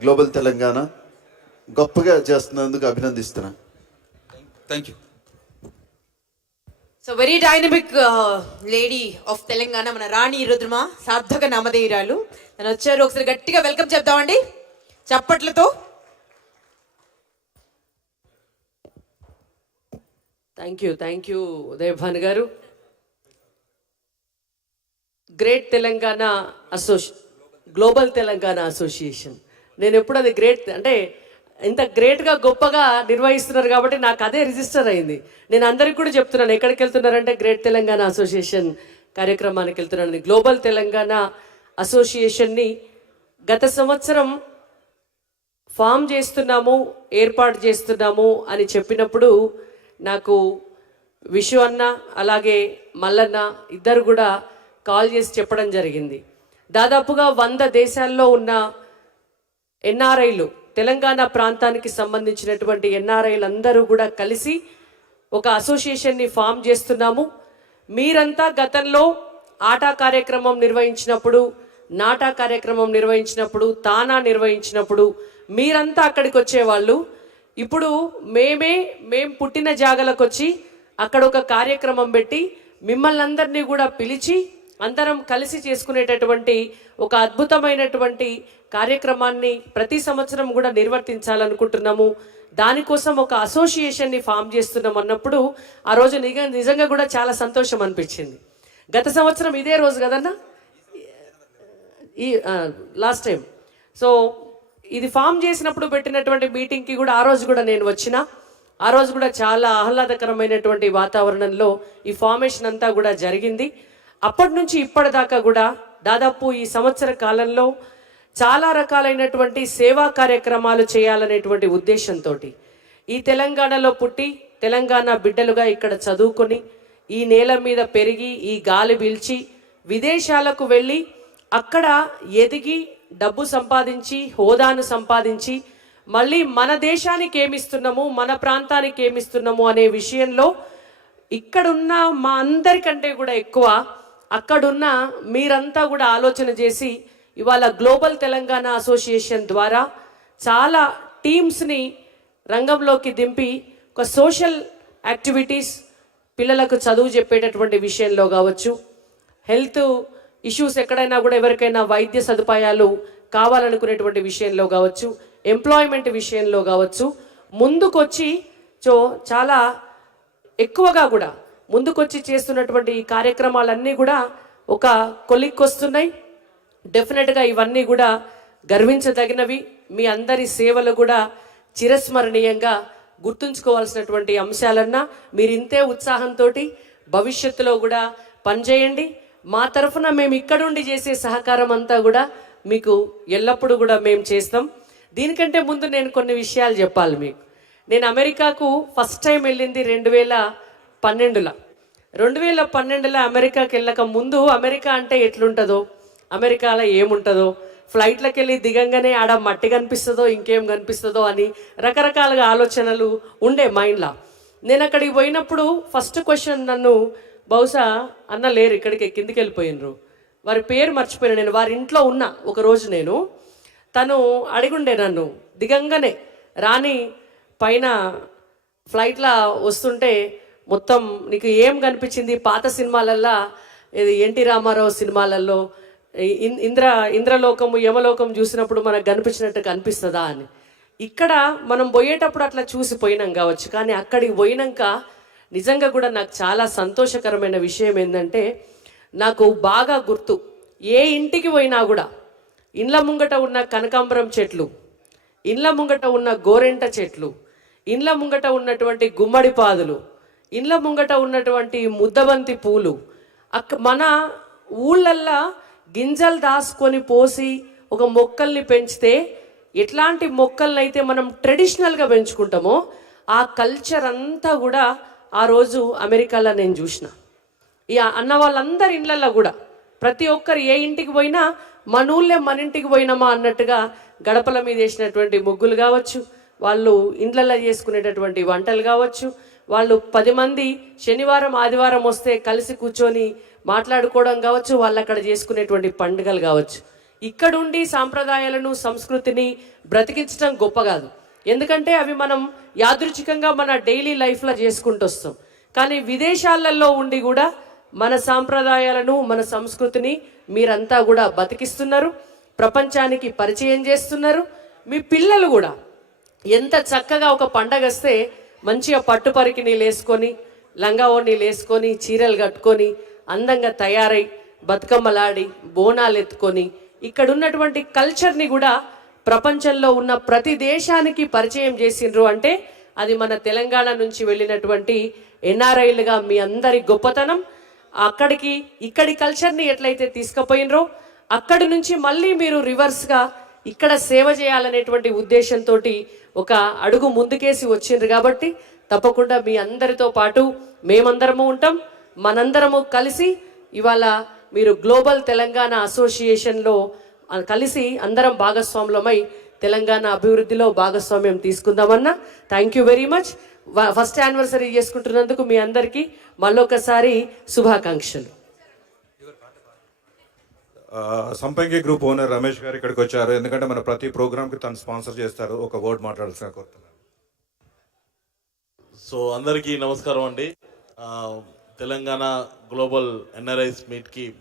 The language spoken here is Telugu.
గ్లోబల్ తెలంగాణ గొప్పగా చేస్తున్నందుకు అభినందిస్తున్నా. Thank you. So very dynamic lady of Telangana మన రాణి రుద్రమ సార్థక నామధేయురాలు తను వచ్చారు. ఒకసారి గట్టిగా వెల్కమ్ చెప్తామండి చప్పట్లతో. థ్యాంక్ యూ ఉదయభాన్ గారు. Great Telangana global Telangana association, నేను ఎప్పుడు అది గ్రేట్ అంటే ఇంత గ్రేట్గా గొప్పగా నిర్వహిస్తున్నారు కాబట్టి నాకు అదే రిజిస్టర్ అయింది. నేను అందరికి కూడా చెప్తున్నాను, ఎక్కడికి వెళ్తున్నారంటే గ్రేట్ తెలంగాణ అసోసియేషన్ కార్యక్రమానికి వెళ్తున్నాను. గ్లోబల్ తెలంగాణ అసోసియేషన్ని గత సంవత్సరం ఫామ్ చేస్తున్నాము, ఏర్పాటు చేస్తున్నాము అని చెప్పినప్పుడు నాకు విషు అన్న అలాగే మల్లన్న ఇద్దరు కూడా కాల్ చేసి చెప్పడం జరిగింది. దాదాపుగా 100 దేశాల్లో ఉన్న ఎన్ఆర్ఐలు, తెలంగాణ ప్రాంతానికి సంబంధించినటువంటి ఎన్ఆర్ఐలు అందరూ కూడా కలిసి ఒక అసోసియేషన్ని ఫామ్ చేస్తున్నాము. మీరంతా గతంలో ఆటా కార్యక్రమం నిర్వహించినప్పుడు, నాటా కార్యక్రమం నిర్వహించినప్పుడు, తానా నిర్వహించినప్పుడు మీరంతా అక్కడికి వచ్చేవాళ్ళు. ఇప్పుడు మేం పుట్టిన జాగలకు వచ్చి అక్కడ ఒక కార్యక్రమం పెట్టి మిమ్మల్ని అందరినీ కూడా పిలిచి అందరం కలిసి చేసుకునేటటువంటి ఒక అద్భుతమైనటువంటి కార్యక్రమాన్ని ప్రతి సంవత్సరం కూడా నిర్వర్తించాలనుకుంటున్నాము. దానికోసం ఒక అసోసియేషన్ని ఫామ్ చేస్తున్నాం అన్నప్పుడు ఆ రోజు నిజంగా కూడా చాలా సంతోషం అనిపించింది. గత సంవత్సరం ఇదే రోజు కదన్నా, ఈ లాస్ట్ టైం. సో ఇది ఫామ్ చేసినప్పుడు పెట్టినటువంటి మీటింగ్కి కూడా ఆ రోజు కూడా నేను వచ్చిన. ఆ రోజు కూడా చాలా ఆహ్లాదకరమైనటువంటి వాతావరణంలో ఈ ఫార్మేషన్ అంతా కూడా జరిగింది. అప్పటి నుంచి ఇప్పటిదాకా కూడా దాదాపు ఈ సంవత్సర కాలంలో చాలా రకాలైనటువంటి సేవా కార్యక్రమాలు చేయాలనేటువంటి ఉద్దేశంతో ఈ తెలంగాణలో పుట్టి తెలంగాణ బిడ్డలుగా ఇక్కడ చదువుకొని ఈ నేల మీద పెరిగి ఈ గాలి పీల్చి విదేశాలకు వెళ్ళి అక్కడ ఎదిగి డబ్బు సంపాదించి హోదాను సంపాదించి మళ్ళీ మన దేశానికి ఏమిస్తున్నాము, మన ప్రాంతానికి ఏమిస్తున్నాము అనే విషయంలో ఇక్కడున్న మా అందరికంటే కూడా ఎక్కువ అక్కడున్న మీరంతా కూడా ఆలోచన చేసి ఇవాళ గ్లోబల్ తెలంగాణ అసోసియేషన్ ద్వారా చాలా టీమ్స్ని రంగంలోకి దింపి ఒక సోషల్ యాక్టివిటీస్, పిల్లలకు చదువు చెప్పేటటువంటి విషయంలో కావచ్చు, హెల్త్ ఇష్యూస్ ఎక్కడైనా కూడా ఎవరికైనా వైద్య సదుపాయాలు కావాలనుకునేటువంటి విషయంలో కావచ్చు, ఎంప్లాయ్మెంట్ విషయంలో కావచ్చు ముందుకొచ్చి చాలా ఎక్కువగా కూడా ముందుకొచ్చి చేస్తున్నటువంటి ఈ కార్యక్రమాలన్నీ కూడా ఒక కొలిక్కొస్తున్నాయి. డెఫినెట్గా ఇవన్నీ కూడా గర్వించదగినవి. మీ అందరి సేవలు కూడా చిరస్మరణీయంగా గుర్తుంచుకోవాల్సినటువంటి అంశాలన్నా మీరు ఇంతే ఉత్సాహంతో భవిష్యత్తులో కూడా పనిచేయండి. మా తరఫున మేము ఇక్కడుండి చేసే సహకారం అంతా కూడా మీకు ఎల్లప్పుడూ కూడా మేము చేస్తాం. దీనికంటే ముందు నేను కొన్ని విషయాలు చెప్పాలి మీకు. నేను అమెరికాకు ఫస్ట్ టైం వెళ్ళింది 2012లో. 2012లో అమెరికాకి వెళ్ళక ముందు అమెరికా అంటే ఎట్లుంటుందో, అమెరికాలో ఏముంటుందో, ఫ్లైట్లకు వెళ్ళి దిగంగానే ఆడ మట్టి కనిపిస్తుందో ఇంకేం కనిపిస్తుందో అని రకరకాలుగా ఆలోచనలు ఉండే మైండ్లో. నేను అక్కడికి పోయినప్పుడు ఫస్ట్ క్వశ్చన్ నన్ను బహుశా అన్న లేరు, ఇక్కడికి కిందికి వెళ్ళిపోయినరు, వారి పేరు మర్చిపోయినా. నేను వారి ఇంట్లో ఉన్నా ఒకరోజు, నేను తను అడిగుండే నన్ను దిగంగానే రాని పైన ఫ్లైట్లో వస్తుంటే మొత్తం నీకు ఏం కనిపించింది, పాత సినిమాలల్లో ఇది ఎన్టీ రామారావు సినిమాలలో ఇంద్రలోకము యమలోకం చూసినప్పుడు మనకు కనిపించినట్టు కనిపిస్తుందా అని. ఇక్కడ మనం పోయేటప్పుడు అట్లా చూసిపోయినాం కావచ్చు, కానీ అక్కడికి పోయినాక నిజంగా కూడా నాకు చాలా సంతోషకరమైన విషయం ఏంటంటే, నాకు బాగా గుర్తు, ఏ ఇంటికి పోయినా కూడా ఇండ్ల ముంగట ఉన్న కనకాంబరం చెట్లు, ఇండ్ల ముంగట ఉన్న గోరెంట చెట్లు, ఇండ్ల ముంగట ఉన్నటువంటి గుమ్మడి పాదులు, ఇండ్ల ముంగట ఉన్నటువంటి ముద్దబంతి పూలు, మన ఊళ్ళల్లో గింజలు దాసుకొని పోసి ఒక మొక్కల్ని పెంచితే ఎట్లాంటి మొక్కలనైతే మనం ట్రెడిషనల్గా పెంచుకుంటామో ఆ కల్చర్ అంతా కూడా ఆ రోజు అమెరికాలో నేను చూసిన. ఈ అన్న వాళ్ళందరి ఇండ్లల్లో కూడా ప్రతి ఒక్కరు ఏ ఇంటికి పోయినా మన ఊళ్ళే మన ఇంటికి పోయినామా అన్నట్టుగా గడపల మీద వేసినటువంటి ముగ్గులు కావచ్చు, వాళ్ళు ఇండ్లలో చేసుకునేటటువంటి వంటలు కావచ్చు, వాళ్ళు 10 మంది శనివారం ఆదివారం వస్తే కలిసి కూర్చొని మాట్లాడుకోవడం కావచ్చు, వాళ్ళు అక్కడ చేసుకునేటువంటి పండుగలు కావచ్చు, ఇక్కడుండి సాంప్రదాయాలను సంస్కృతిని బ్రతికించడం గొప్ప కాదు, ఎందుకంటే అవి మనం యాదృచ్ఛికంగా మన డైలీ లైఫ్లో చేసుకుంటూ వస్తాం. కానీ విదేశాలలో ఉండి కూడా మన సాంప్రదాయాలను మన సంస్కృతిని మీరంతా కూడా బతికిస్తున్నారు, ప్రపంచానికి పరిచయం చేస్తున్నారు. మీ పిల్లలు కూడా ఎంత చక్కగా ఒక పండగ వస్తే మంచిగా పట్టు పరికిణీలు వేసుకొని, లంగా ఓణీలు వేసుకొని, చీరలు కట్టుకొని అందంగా తయారై బతుకమ్మలాడి బోనాలు ఎత్తుకొని ఇక్కడ ఉన్నటువంటి కల్చర్ని కూడా ప్రపంచంలో ఉన్న ప్రతి దేశానికి పరిచయం చేసిండ్రు అంటే అది మన తెలంగాణ నుంచి వెళ్ళినటువంటి ఎన్ఆర్ఐలుగా మీ అందరి గొప్పతనం. అక్కడికి ఇక్కడి కల్చర్ని ఎట్లయితే తీసుకుపోయినరో అక్కడి నుంచి మళ్ళీ మీరు రివర్స్గా ఇక్కడ సేవ చేయాలనేటువంటి ఉద్దేశంతో ఒక అడుగు ముందుకేసి వచ్చిండ్రు. కాబట్టి తప్పకుండా మీ అందరితో పాటు మేమందరము ఉంటాం. మనందరము కలిసి ఇవాళ మీరు గ్లోబల్ తెలంగాణ అసోసియేషన్లో కలిసి అందరం భాగస్వాములమై తెలంగాణ అభివృద్ధిలో భాగస్వామ్యం తీసుకుందామన్నా. Thank you very much. First anniversary చేసుకుంటున్నందుకు మీ అందరికీ మళ్ళొకసారి శుభాకాంక్షలు. సంపంగి గ్రూప్ ఓనర్ రమేష్ గారు ఇక్కడికి వచ్చారు, ఎందుకంటే మన ప్రతి ప్రోగ్రామ్కి తను స్పాన్సర్ చేస్తారు. ఒక వర్డ్ మాట్లాడాల్సిన కోరుతున్నాను. సో అందరికీ నమస్కారం అండి. Telangana global NRIs మీట్కి